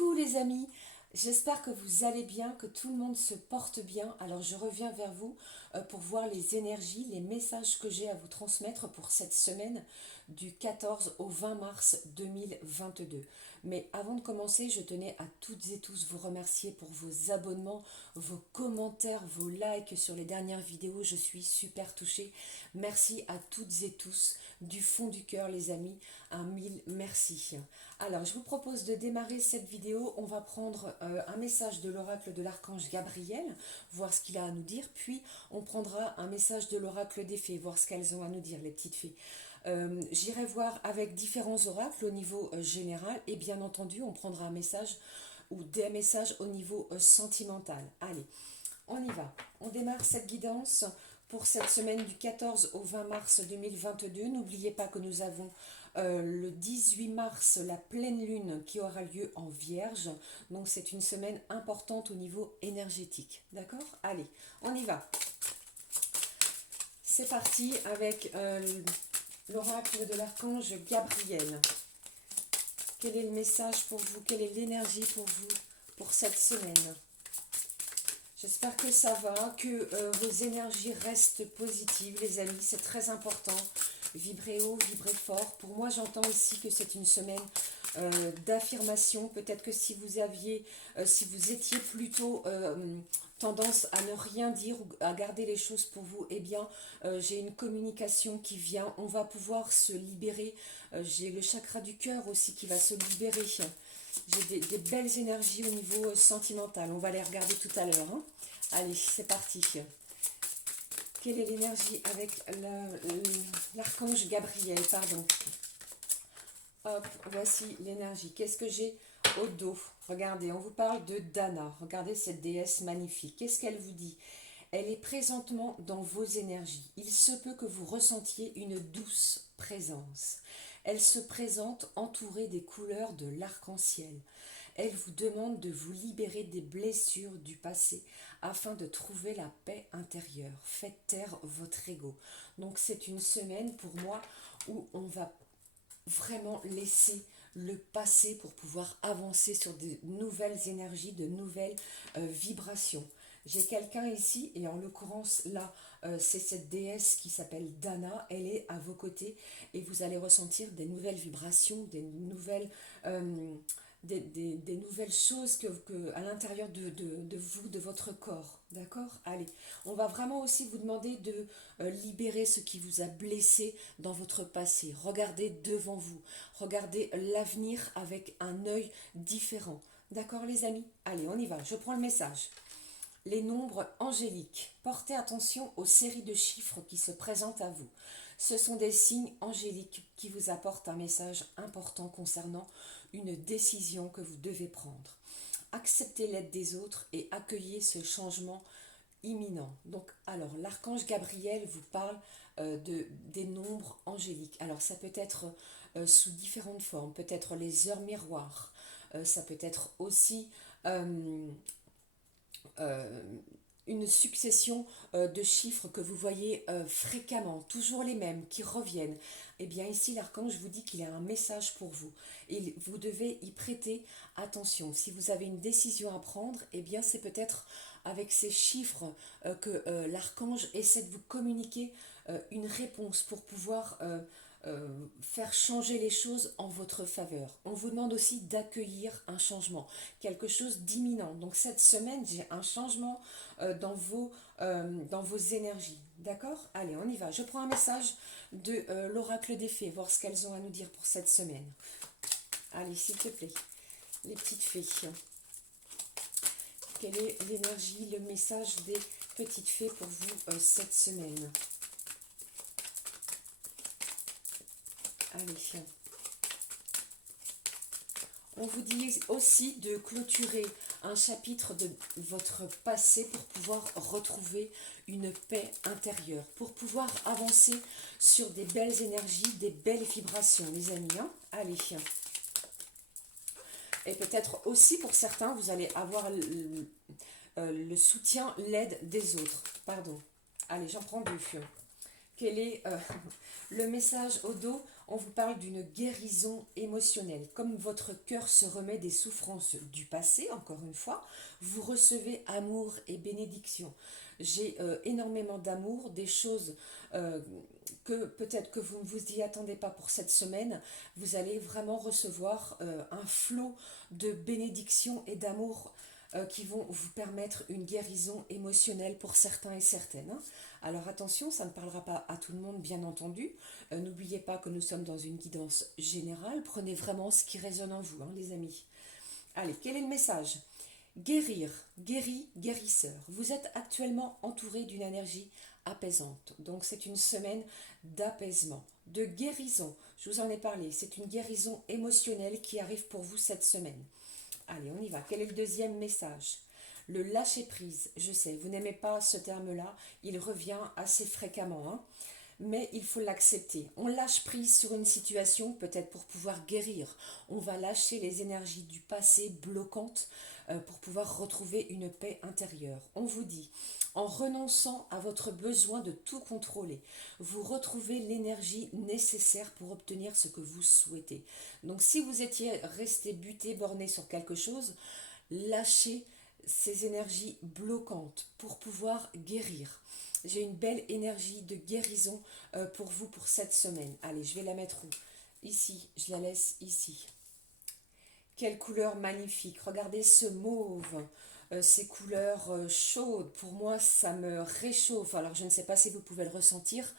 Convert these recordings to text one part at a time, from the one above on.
Coucou les amis, j'espère que vous allez bien, que tout le monde se porte bien. Alors je reviens vers vous pour voir les énergies, les messages que j'ai à vous transmettre pour cette semaine du 14 au 20 mars 2022. Mais avant de commencer, je tenais à toutes et tous vous remercier pour vos abonnements, vos commentaires, vos likes sur les dernières vidéos. Je suis super touchée. Merci à toutes et tous du fond du cœur les amis. Un mille merci. Alors, je vous propose de démarrer cette vidéo. On va prendre un message de l'oracle de l'archange Gabriel, voir ce qu'il a à nous dire. Puis, on prendra un message de l'oracle des fées, voir ce qu'elles ont à nous dire, les petites fées. J'irai voir avec différents oracles au niveau général. Et bien entendu, on prendra un message ou des messages au niveau sentimental. Allez, on y va. On démarre cette guidance pour cette semaine du 14 au 20 mars 2022. N'oubliez pas que nous avons le 18 mars la pleine lune qui aura lieu en Vierge. Donc c'est une semaine importante au niveau énergétique. D'accord? Allez, on y va. C'est parti avec l'oracle de l'archange Gabriel. Quel est le message pour vous? Quelle est l'énergie pour vous pour cette semaine? J'espère que ça va, que vos énergies restent positives, les amis. C'est très important. Vibrez haut, vibrez fort. Pour moi, j'entends ici que c'est une semaine d'affirmation. Peut-être que si vous aviez, si vous étiez plutôt tendance à ne rien dire ou à garder les choses pour vous, eh bien, j'ai une communication qui vient. On va pouvoir se libérer. J'ai le chakra du cœur aussi qui va se libérer. J'ai des belles énergies au niveau sentimental. On va les regarder tout à l'heure. Hein. Allez, c'est parti. Quelle est l'énergie avec l'archange Gabriel? Pardon. Hop, voici l'énergie. Qu'est-ce que j'ai au dos? Regardez, on vous parle de Dana. Regardez cette déesse magnifique. Qu'est-ce qu'elle vous dit? Elle est présentement dans vos énergies. Il se peut que vous ressentiez une douce présence. Elle se présente entourée des couleurs de l'arc-en-ciel. Elle vous demande de vous libérer des blessures du passé afin de trouver la paix intérieure. Faites taire votre ego. Donc c'est une semaine pour moi où on va vraiment laisser le passé pour pouvoir avancer sur de nouvelles énergies, de nouvelles vibrations. J'ai quelqu'un ici, et en l'occurrence là, c'est cette déesse qui s'appelle Dana. Elle est à vos côtés et vous allez ressentir des nouvelles vibrations, euh, des nouvelles choses à l'intérieur de vous, de votre corps. D'accord? Allez, on va vraiment aussi vous demander de libérer ce qui vous a blessé dans votre passé. Regardez devant vous. Regardez l'avenir avec un œil différent. D'accord les amis? Allez, on y va. Je prends le message. Les nombres angéliques. Portez attention aux séries de chiffres qui se présentent à vous. Ce sont des signes angéliques qui vous apportent un message important concernant une décision que vous devez prendre. Acceptez l'aide des autres et accueillez ce changement imminent. Donc, alors, l'archange Gabriel vous parle des nombres angéliques. Alors, ça peut être sous différentes formes. Peut-être les heures miroirs. Ça peut être aussi euh, une succession de chiffres que vous voyez fréquemment, toujours les mêmes, qui reviennent. Eh bien ici, l'archange vous dit qu'il a un message pour vous. Et vous devez y prêter attention. Si vous avez une décision à prendre, eh bien c'est peut-être avec ces chiffres que l'archange essaie de vous communiquer une réponse pour pouvoir faire changer les choses en votre faveur. On vous demande aussi d'accueillir un changement, quelque chose d'imminent. Donc cette semaine, j'ai un changement dans vos énergies. D'accord? Allez, on y va. Je prends un message de l'oracle des fées, voir ce qu'elles ont à nous dire pour cette semaine. Allez, s'il te plaît, les petites fées. Quelle est l'énergie, le message des petites fées pour vous cette semaine? Allez, on vous dit aussi de clôturer un chapitre de votre passé pour pouvoir retrouver une paix intérieure, pour pouvoir avancer sur des belles énergies, des belles vibrations, les amis. Hein. Allez. Et peut-être aussi pour certains, vous allez avoir le soutien, l'aide des autres. Pardon. Allez, j'en prends deux. Quel est le message au dos? on vous parle d'une guérison émotionnelle. Comme votre cœur se remet des souffrances du passé, encore une fois, vous recevez amour et bénédiction. J'ai énormément d'amour, des choses que peut-être que vous ne vous y attendez pas pour cette semaine. Vous allez vraiment recevoir un flot de bénédiction et d'amour qui vont vous permettre une guérison émotionnelle pour certains et certaines, hein. Alors attention, ça ne parlera pas à tout le monde, bien entendu. N'oubliez pas que nous sommes dans une guidance générale. Prenez vraiment ce qui résonne en vous, hein, les amis. Allez, quel est le message? Guérir, guéri, guérisseur. Vous êtes actuellement entouré d'une énergie apaisante. Donc c'est une semaine d'apaisement, de guérison. Je vous en ai parlé. C'est une guérison émotionnelle qui arrive pour vous cette semaine. Allez, on y va. Quel est le deuxième message? Le lâcher-prise. Je sais, vous n'aimez pas ce terme-là. Il revient assez fréquemment, hein, mais il faut l'accepter. On lâche prise sur une situation, peut-être pour pouvoir guérir. On va lâcher les énergies du passé bloquantes pour pouvoir retrouver une paix intérieure. On vous dit, en renonçant à votre besoin de tout contrôler, vous retrouvez l'énergie nécessaire pour obtenir ce que vous souhaitez. Donc si vous étiez resté buté, borné sur quelque chose, lâchez ces énergies bloquantes pour pouvoir guérir. J'ai une belle énergie de guérison pour vous pour cette semaine. Allez, je vais la mettre où? Ici, je la laisse ici. Quelle couleur magnifique. Regardez ce mauve, ces couleurs chaudes. Pour moi, ça me réchauffe. Alors, je ne sais pas si vous pouvez le ressentir.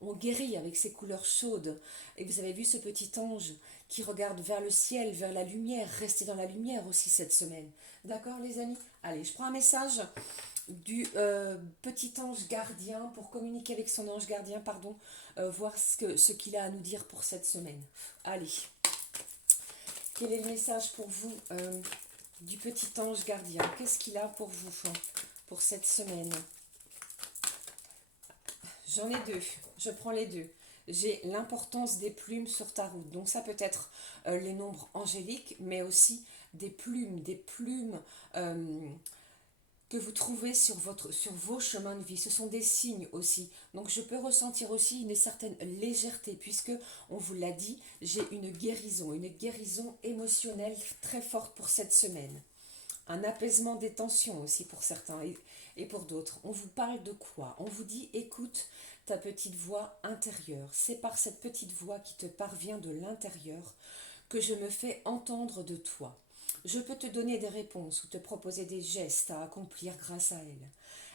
On guérit avec ces couleurs chaudes. Et vous avez vu ce petit ange qui regarde vers le ciel, vers la lumière. Restez dans la lumière aussi cette semaine. D'accord, les amis? Allez, je prends un message du petit ange gardien pour communiquer avec son ange gardien, pardon, voir ce qu'il a à nous dire pour cette semaine. Allez. Quel est le message pour vous du petit ange gardien? Qu'est-ce qu'il a pour vous pour cette semaine? J'en ai deux. Je prends les deux. J'ai l'importance des plumes sur ta route. Donc ça peut être les nombres angéliques, mais aussi des plumes que vous trouvez sur vos chemins de vie. Ce sont des signes aussi. Donc je peux ressentir aussi une certaine légèreté puisque, on vous l'a dit, j'ai une guérison émotionnelle très forte pour cette semaine. Un apaisement des tensions aussi pour certains et pour d'autres. On vous parle de quoi? On vous dit, écoute ta petite voix intérieure. C'est par cette petite voix qui te parvient de l'intérieur que je me fais entendre de toi. Je peux te donner des réponses ou te proposer des gestes à accomplir grâce à elle.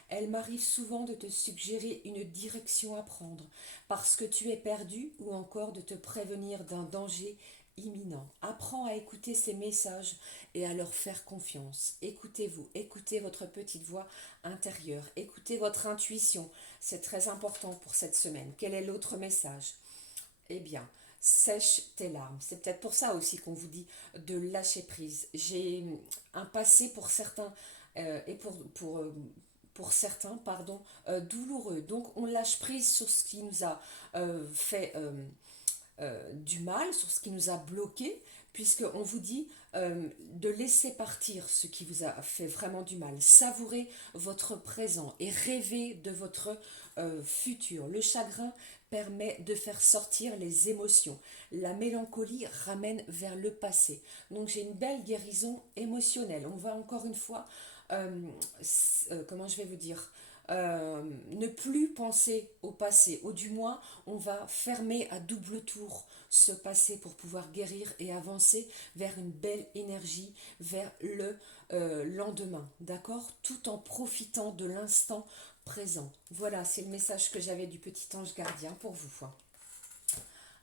Elle m'arrive souvent de te suggérer une direction à prendre parce que tu es perdu ou encore de te prévenir d'un danger imminent. Apprends à écouter ces messages et à leur faire confiance. Écoutez-vous, écoutez votre petite voix intérieure, écoutez votre intuition. C'est très important pour cette semaine. Quel est l'autre message? Eh bien, sèche tes larmes. C'est peut-être pour ça aussi qu'on vous dit de lâcher prise. J'ai un passé pour certains et pour certains, pardon, douloureux. Donc on lâche prise sur ce qui nous a fait du mal, sur ce qui nous a bloqué, puisqu'on vous dit de laisser partir ce qui vous a fait vraiment du mal. Savourez votre présent et rêvez de votre futur. Le chagrin permet de faire sortir les émotions. La mélancolie ramène vers le passé. Donc j'ai une belle guérison émotionnelle. On va encore une fois, comment je vais vous dire, ne plus penser au passé, ou du moins on va fermer à double tour ce passé pour pouvoir guérir et avancer vers une belle énergie, vers le lendemain, d'accord? Tout en profitant de l'instant présent. Voilà, c'est le message que j'avais du petit ange gardien pour vous.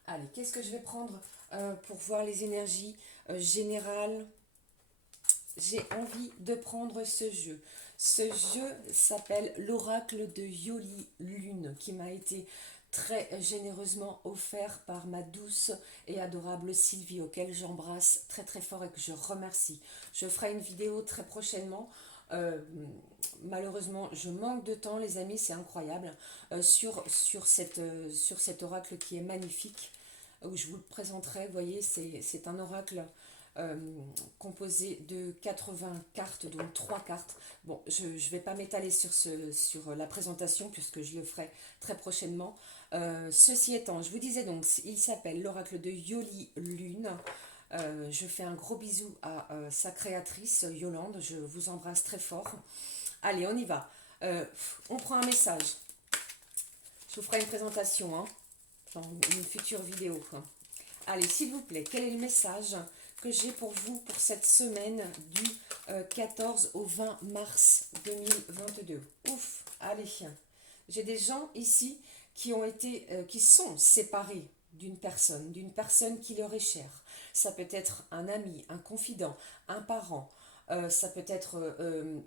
Allez, qu'est-ce que je vais prendre pour voir les énergies générales? J'ai envie de prendre ce jeu. Ce jeu s'appelle l'oracle de Yoli Lune, qui m'a été très généreusement offert par ma douce et adorable Sylvie, auquel j'embrasse très très fort et que je remercie. Je ferai une vidéo très prochainement. Malheureusement, je manque de temps, les amis, c'est incroyable, sur cet oracle qui est magnifique, où je vous le présenterai. Vous voyez, c'est un oracle composé de 80 cartes, donc 3 cartes. Bon, je ne vais pas m'étaler sur la présentation puisque je le ferai très prochainement. Ceci étant, je vous disais donc, il s'appelle l'oracle de Yoli Lune. Je fais un gros bisou à sa créatrice, Yolande. Je vous embrasse très fort. Allez, on y va. On prend un message. Je vous ferai une présentation, hein, dans une future vidéo. Allez, s'il vous plaît, quel est le message que j'ai pour vous pour cette semaine du 14 au 20 mars 2022? Ouf, allez. J'ai des gens ici qui ont été, qui sont séparés d'une personne qui leur est chère. Ça peut être un ami, un confident, un parent. Ça peut être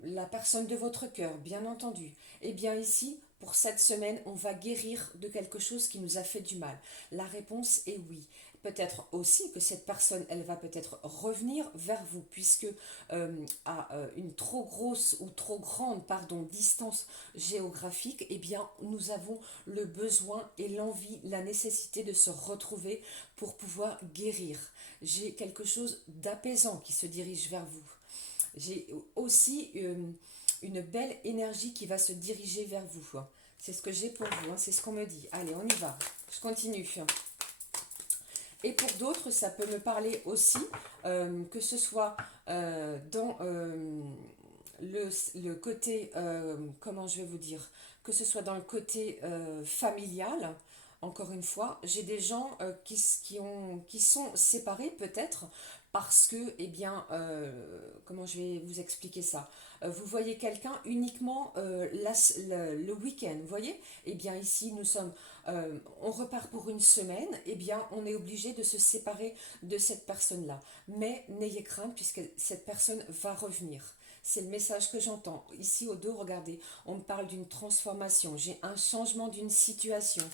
la personne de votre cœur, bien entendu. Eh bien ici, pour cette semaine, on va guérir de quelque chose qui nous a fait du mal. La réponse est oui. Peut-être aussi que cette personne, elle va peut-être revenir vers vous, puisque à une trop grosse ou trop grande, pardon, distance géographique, eh bien, nous avons le besoin et l'envie, la nécessité de se retrouver pour pouvoir guérir. J'ai quelque chose d'apaisant qui se dirige vers vous. J'ai aussi une belle énergie qui va se diriger vers vous. C'est ce que j'ai pour vous, hein, c'est ce qu'on me dit. Allez, on y va. Je continue. Et pour d'autres, ça peut me parler aussi, que ce soit dans le côté, comment je vais vous dire, que ce soit dans le côté familial. Encore une fois, j'ai des gens qui sont séparés peut-être parce que, eh bien, comment je vais vous expliquer ça? Vous voyez quelqu'un uniquement le week-end, vous voyez? Eh bien, ici, on repart pour une semaine, eh bien, on est obligé de se séparer de cette personne-là. Mais n'ayez crainte puisque cette personne va revenir. C'est le message que j'entends. Ici au dos, regardez, on me parle d'une transformation. J'ai un changement d'une situation.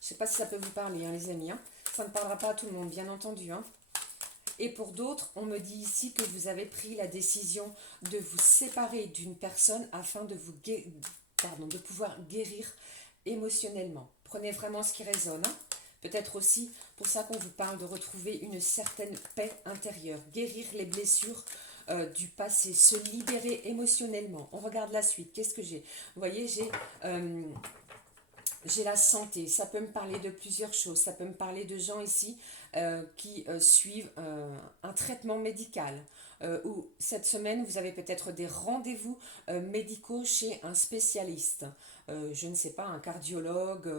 Je ne sais pas si ça peut vous parler, hein, les amis. Hein. Ça ne parlera pas à tout le monde, bien entendu. Hein. Et pour d'autres, on me dit ici que vous avez pris la décision de vous séparer d'une personne afin de de pouvoir guérir émotionnellement. Prenez vraiment ce qui résonne. Hein. Peut-être aussi pour ça qu'on vous parle de retrouver une certaine paix intérieure, guérir les blessures du passé, se libérer émotionnellement. On regarde la suite. Qu'est-ce que j'ai? Vous voyez, j'ai la santé, ça peut me parler de plusieurs choses. Ça peut me parler de gens ici qui suivent un traitement médical. Ou cette semaine, vous avez peut-être des rendez-vous médicaux chez un spécialiste. Je ne sais pas, un cardiologue,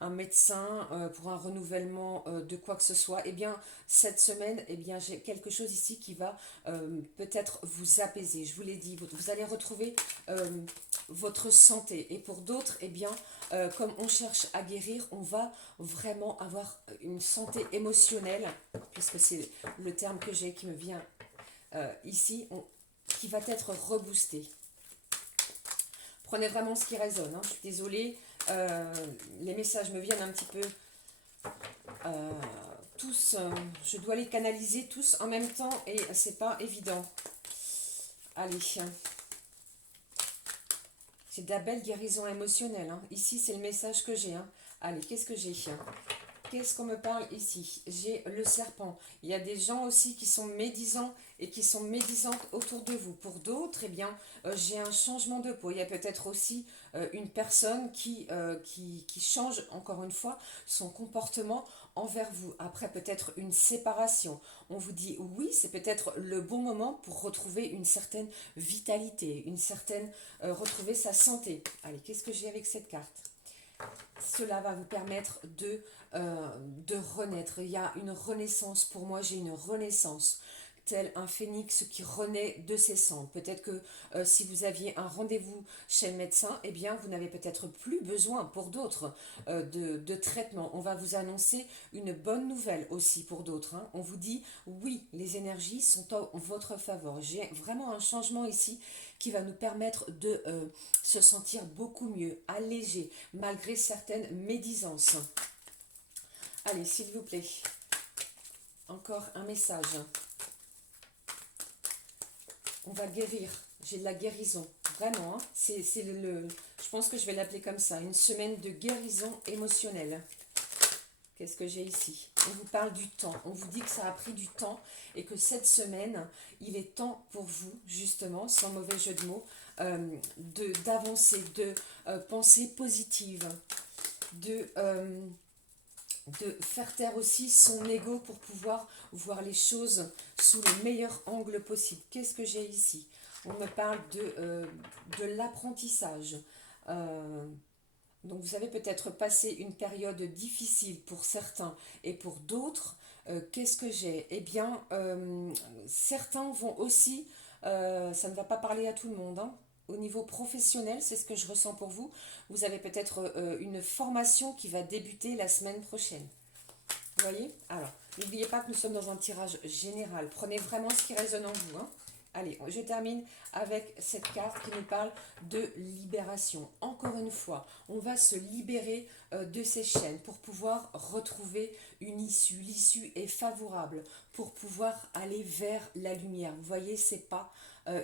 un médecin pour un renouvellement de quoi que ce soit. Eh bien, cette semaine, eh bien, j'ai quelque chose ici qui va peut-être vous apaiser. Je vous l'ai dit, vous allez retrouver votre santé. Et pour d'autres, eh bien, comme on cherche à guérir, on va vraiment avoir une santé émotionnelle, puisque c'est le terme que j'ai qui me vient ici, qui va être reboosté. Prenez vraiment ce qui résonne. Hein. Je suis désolée, les messages me viennent un petit peu tous. Je dois les canaliser tous en même temps et c'est pas évident. Allez. C'est de la belle guérison émotionnelle. Hein. Ici, c'est le message que j'ai. Hein. Allez, qu'est-ce que j'ai? Qu'est-ce qu'on me parle ici? J'ai le serpent. Il y a des gens aussi qui sont médisants et qui sont médisantes autour de vous. Pour d'autres, eh bien, j'ai un changement de peau. Il y a peut-être aussi une personne qui change, encore une fois, son comportement envers vous. Après, peut-être une séparation. On vous dit oui, c'est peut-être le bon moment pour retrouver une certaine vitalité, retrouver sa santé. Allez, qu'est-ce que j'ai avec cette carte? Cela va vous permettre de renaître. Il y a une renaissance. Pour moi, j'ai une renaissance. Tel un phénix qui renaît de ses cendres. Peut-être que si vous aviez un rendez-vous chez le médecin, eh bien, vous n'avez peut-être plus besoin pour d'autres de traitement. On va vous annoncer une bonne nouvelle aussi pour d'autres. Hein. On vous dit, oui, les énergies sont en votre faveur. J'ai vraiment un changement ici qui va nous permettre de se sentir beaucoup mieux, allégé, malgré certaines médisances. Allez, s'il vous plaît, encore un message. On va guérir. J'ai de la guérison. Vraiment, hein. Je pense que je vais l'appeler comme ça. Une semaine de guérison émotionnelle. Qu'est-ce que j'ai ici? On vous parle du temps. On vous dit que ça a pris du temps et que cette semaine, il est temps pour vous, justement, sans mauvais jeu de mots, d'avancer, de penser positive. de faire taire aussi son ego pour pouvoir voir les choses sous le meilleur angle possible. Qu'est-ce que j'ai ici? On me parle de l'apprentissage. Donc vous avez peut-être passé une période difficile pour certains et pour d'autres. Qu'est-ce que j'ai? Eh bien, certains vont aussi, ça ne va pas parler à tout le monde, hein. Au niveau professionnel, c'est ce que je ressens pour vous. Vous avez peut-être une formation qui va débuter la semaine prochaine. Vous voyez? Alors, n'oubliez pas que nous sommes dans un tirage général. Prenez vraiment ce qui résonne en vous, hein. Allez, je termine avec cette carte qui nous parle de libération. Encore une fois, on va se libérer de ces chaînes pour pouvoir retrouver une issue. L'issue est favorable pour pouvoir aller vers la lumière. Vous voyez, c'est pas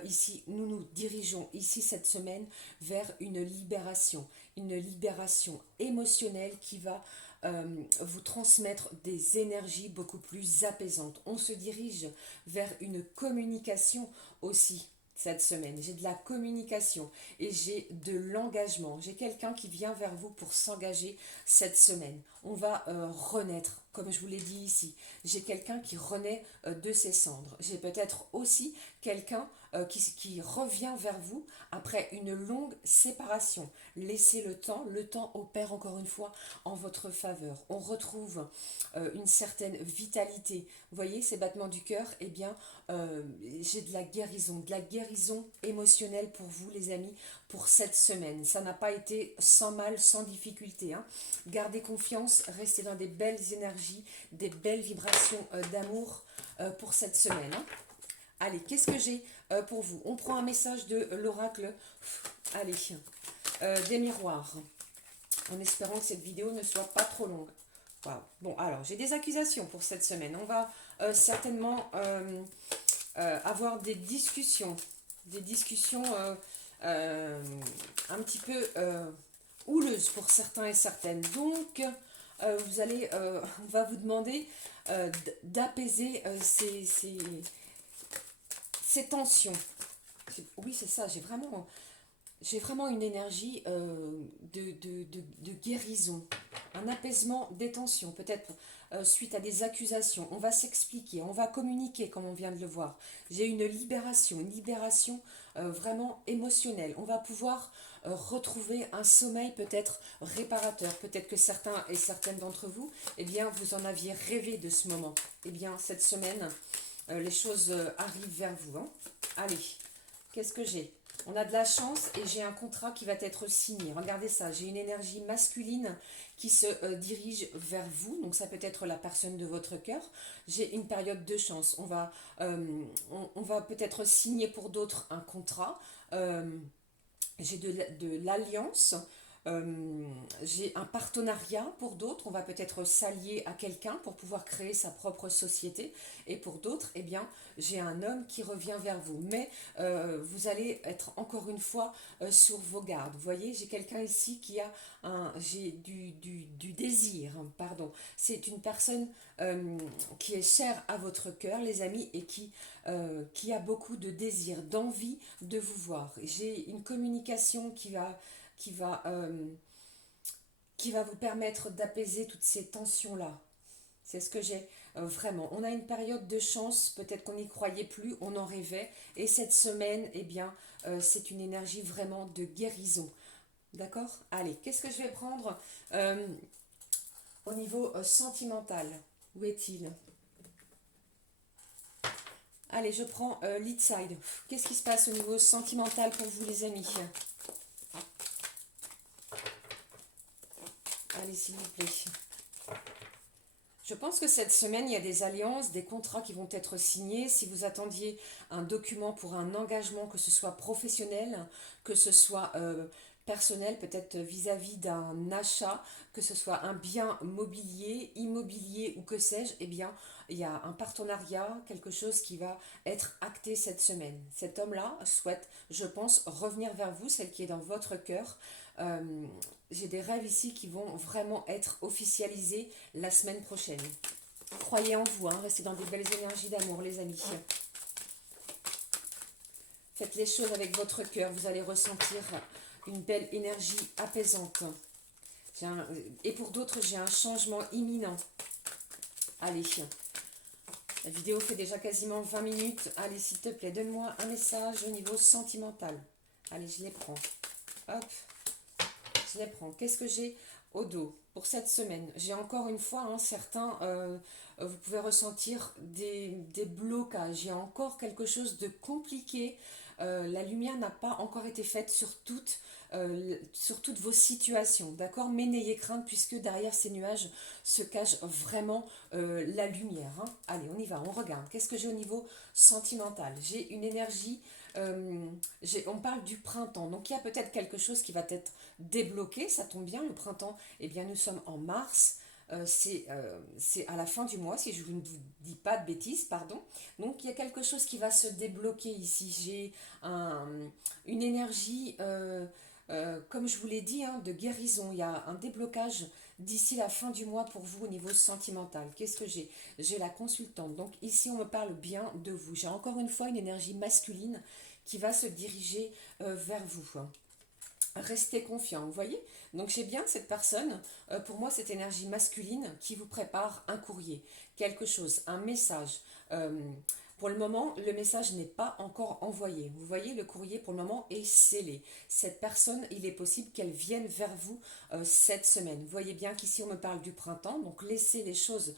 ici, nous nous dirigeons ici cette semaine vers une libération émotionnelle qui va vous transmettre des énergies beaucoup plus apaisantes. On se dirige vers une communication aussi cette semaine. J'ai de la communication et j'ai de l'engagement. J'ai quelqu'un qui vient vers vous pour s'engager cette semaine. On va renaître, comme je vous l'ai dit ici. J'ai quelqu'un qui renaît de ses cendres. J'ai peut-être aussi quelqu'un qui revient vers vous après une longue séparation. Laissez le temps opère encore une fois en votre faveur. On retrouve une certaine vitalité. Vous voyez ces battements du cœur? Eh bien, j'ai de la guérison émotionnelle pour vous les amis, pour cette semaine. Ça n'a pas été sans mal, sans difficulté, hein. Gardez confiance, restez dans des belles énergies, des belles vibrations d'amour pour cette semaine, hein. Allez, qu'est-ce que j'ai pour vous? On prend un message de l'oracle. Allez, des miroirs. En espérant que cette vidéo ne soit pas trop longue. Wow. Bon, alors, j'ai des accusations pour cette semaine. On va certainement avoir des discussions. Des discussions un petit peu houleuses pour certains et certaines. Donc, vous allez, on va vous demander d'apaiser ces tensions. Oui, c'est ça, j'ai vraiment une énergie de guérison, un apaisement des tensions, peut-être suite à des accusations. On va s'expliquer, on va communiquer comme on vient de le voir. J'ai une libération vraiment émotionnelle. On va pouvoir retrouver un sommeil peut-être réparateur. Peut-être que certains et certaines d'entre vous, eh bien, vous en aviez rêvé de ce moment. Eh bien, cette semaine, les choses arrivent vers vous, hein. Allez, qu'est-ce que j'ai? On a de la chance et j'ai un contrat qui va être signé. Regardez ça, j'ai une énergie masculine qui se dirige vers vous. Donc ça peut être la personne de votre cœur. J'ai une période de chance. On va peut-être signer pour d'autres un contrat. J'ai de l'alliance. J'ai un partenariat pour d'autres, on va peut-être s'allier à quelqu'un pour pouvoir créer sa propre société, et pour d'autres, eh bien, j'ai un homme qui revient vers vous, mais vous allez être encore une fois sur vos gardes. Vous voyez, j'ai quelqu'un ici qui a j'ai du désir, pardon. C'est une personne qui est chère à votre cœur, les amis, et qui a beaucoup de désir, d'envie de vous voir. J'ai une communication qui va, qui va vous permettre d'apaiser toutes ces tensions-là. C'est ce que j'ai vraiment. On a une période de chance, peut-être qu'on n'y croyait plus, on en rêvait. Et cette semaine, eh bien, c'est une énergie vraiment de guérison. D'accord? Allez, qu'est-ce que je vais prendre au niveau sentimental? Où est-il? Allez, je prends lead side. Qu'est-ce qui se passe au niveau sentimental pour vous, les amis? Allez, s'il vous plaît. Je pense que cette semaine, il y a des alliances, des contrats qui vont être signés. Si vous attendiez un document pour un engagement, que ce soit professionnel, que ce soit personnel, peut-être vis-à-vis d'un achat, que ce soit un bien mobilier, immobilier ou que sais-je, eh bien, il y a un partenariat, quelque chose qui va être acté cette semaine. Cet homme-là souhaite, je pense, revenir vers vous, celle qui est dans votre cœur. J'ai des rêves ici qui vont vraiment être officialisés la semaine prochaine. Croyez en vous, hein, restez dans des belles énergies d'amour, les amis. Faites les choses avec votre cœur, vous allez ressentir une belle énergie apaisante. Et pour d'autres, j'ai un changement imminent. Allez, la vidéo fait déjà quasiment 20 minutes. Allez, s'il te plaît, donne-moi un message au niveau sentimental. Allez, je les prends. Hop, je les prends. Qu'est-ce que j'ai au dos pour cette semaine? J'ai encore une fois, hein, certains, vous pouvez ressentir des blocages. Il y a encore quelque chose de compliqué. La lumière n'a pas encore été faite sur toutes vos situations, d'accord? Mais n'ayez crainte puisque derrière ces nuages se cache vraiment la lumière, hein. Allez, on y va, on regarde. Qu'est-ce que j'ai au niveau sentimental? J'ai une énergie, on parle du printemps, donc il y a peut-être quelque chose qui va être débloqué, ça tombe bien, le printemps, eh bien nous sommes en mars. C'est à la fin du mois, si je ne vous dis pas de bêtises, pardon. Donc il y a quelque chose qui va se débloquer ici. J'ai une énergie, comme je vous l'ai dit, hein, de guérison. Il y a un déblocage d'ici la fin du mois pour vous au niveau sentimental. Qu'est-ce que j'ai? J'ai la consultante. Donc ici, on me parle bien de vous. J'ai encore une fois une énergie masculine qui va se diriger vers vous. Restez confiant, vous voyez? Donc j'ai bien cette personne, pour moi cette énergie masculine qui vous prépare un courrier, quelque chose, un message. Pour le moment, le message n'est pas encore envoyé. Vous voyez, le courrier pour le moment est scellé. Cette personne, il est possible qu'elle vienne vers vous cette semaine. Vous voyez bien qu'ici on me parle du printemps, donc laissez les choses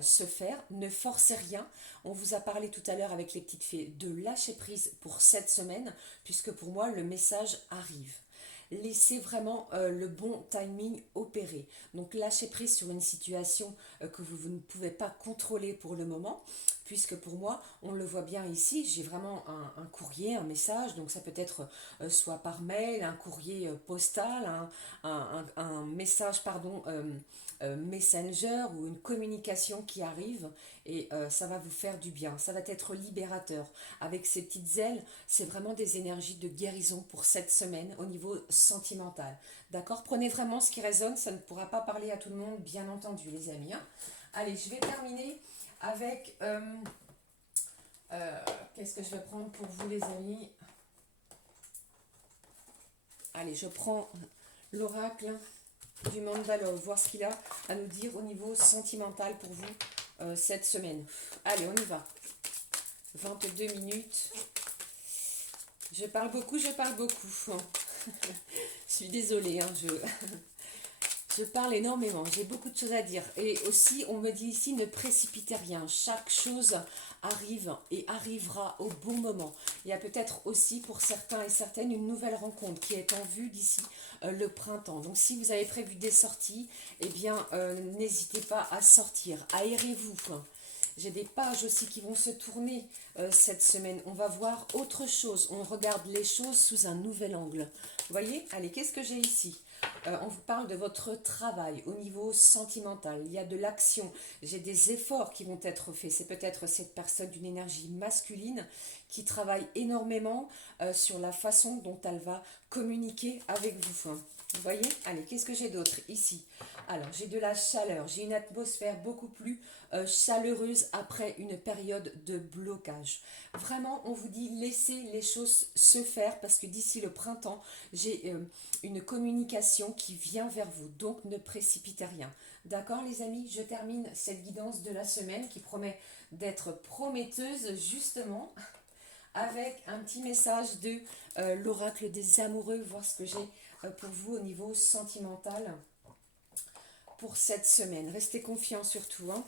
se faire, ne forcez rien. On vous a parlé tout à l'heure avec les petites fées de lâcher prise pour cette semaine, puisque pour moi le message arrive. Laissez vraiment le bon timing opérer. Donc lâchez prise sur une situation que vous ne pouvez pas contrôler pour le moment, puisque pour moi, on le voit bien ici, j'ai vraiment un courrier, un message, donc ça peut être soit par mail, un courrier postal, un message, pardon, Messenger ou une communication qui arrive et ça va vous faire du bien, ça va être libérateur. Avec ces petites ailes, c'est vraiment des énergies de guérison pour cette semaine au niveau sentimental. D'accord? Prenez vraiment ce qui résonne, ça ne pourra pas parler à tout le monde, bien entendu, les amis, hein. Allez, je vais terminer avec... qu'est-ce que je vais prendre pour vous, les amis? Allez, je prends l'oracle du Mandalore, voir ce qu'il a à nous dire au niveau sentimental pour vous cette semaine. Allez, on y va. 22 minutes. Je parle beaucoup, je parle beaucoup. Je suis désolée, hein, je parle énormément, j'ai beaucoup de choses à dire. Et aussi, on me dit ici, ne précipitez rien. Chaque chose arrive et arrivera au bon moment. Il y a peut-être aussi pour certains et certaines une nouvelle rencontre qui est en vue d'ici le printemps. Donc si vous avez prévu des sorties, eh bien n'hésitez pas à sortir. Aérez-vous. J'ai des pages aussi qui vont se tourner cette semaine. On va voir autre chose. On regarde les choses sous un nouvel angle. Vous voyez? Allez, qu'est-ce que j'ai ici? On vous parle de votre travail au niveau sentimental. Il y a de l'action. J'ai des efforts qui vont être faits. C'est peut-être cette personne d'une énergie masculine qui travaille énormément sur la façon dont elle va communiquer avec vous. Vous voyez? Allez, qu'est-ce que j'ai d'autre ici? Alors, j'ai de la chaleur. J'ai une atmosphère beaucoup plus chaleureuse après une période de blocage. Vraiment, on vous dit laissez les choses se faire parce que d'ici le printemps, j'ai une communication qui vient vers vous. Donc, ne précipitez rien. D'accord, les amis? Je termine cette guidance de la semaine qui promet d'être prometteuse, justement, avec un petit message de l'oracle des amoureux, voir ce que j'ai pour vous au niveau sentimental pour cette semaine. Restez confiants surtout, hein.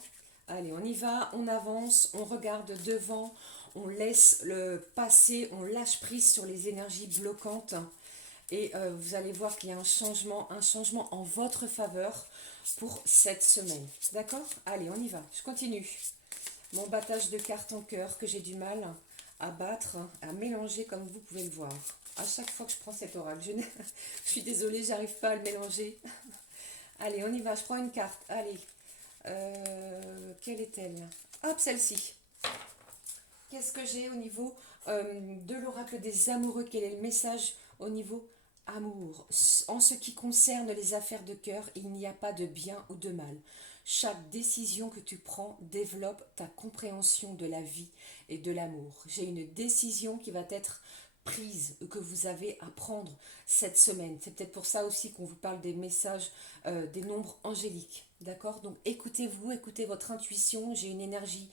Allez, on y va, on avance, on regarde devant, on laisse le passé, on lâche prise sur les énergies bloquantes. Et vous allez voir qu'il y a un changement en votre faveur pour cette semaine. D'accord? Allez, on y va. Je continue. Mon battage de cartes en cœur que j'ai du mal à battre, à mélanger comme vous pouvez le voir. À chaque fois que je prends cet oracle, je suis désolée, j'arrive pas à le mélanger. Allez, on y va. Je prends une carte. Allez. Quelle est-elle? Hop, celle-ci. Qu'est-ce que j'ai au niveau de l'oracle des amoureux? Quel est le message au niveau amour? En ce qui concerne les affaires de cœur, il n'y a pas de bien ou de mal. Chaque décision que tu prends développe ta compréhension de la vie et de l'amour. J'ai une décision qui va être prise que vous avez à prendre cette semaine. C'est peut-être pour ça aussi qu'on vous parle des messages, des nombres angéliques. D'accord? Donc écoutez-vous, écoutez votre intuition. J'ai une énergie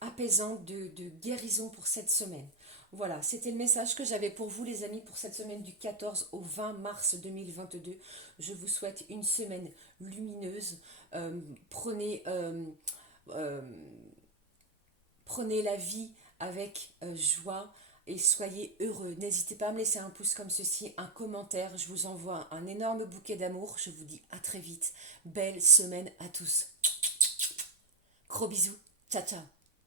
apaisante de guérison pour cette semaine. Voilà, c'était le message que j'avais pour vous les amis pour cette semaine du 14 au 20 mars 2022. Je vous souhaite une semaine lumineuse. Prenez, euh, prenez la vie avec joie et soyez heureux. N'hésitez pas à me laisser un pouce comme ceci, un commentaire. Je vous envoie un énorme bouquet d'amour. Je vous dis à très vite. Belle semaine à tous. Gros bisous. Ciao, ciao.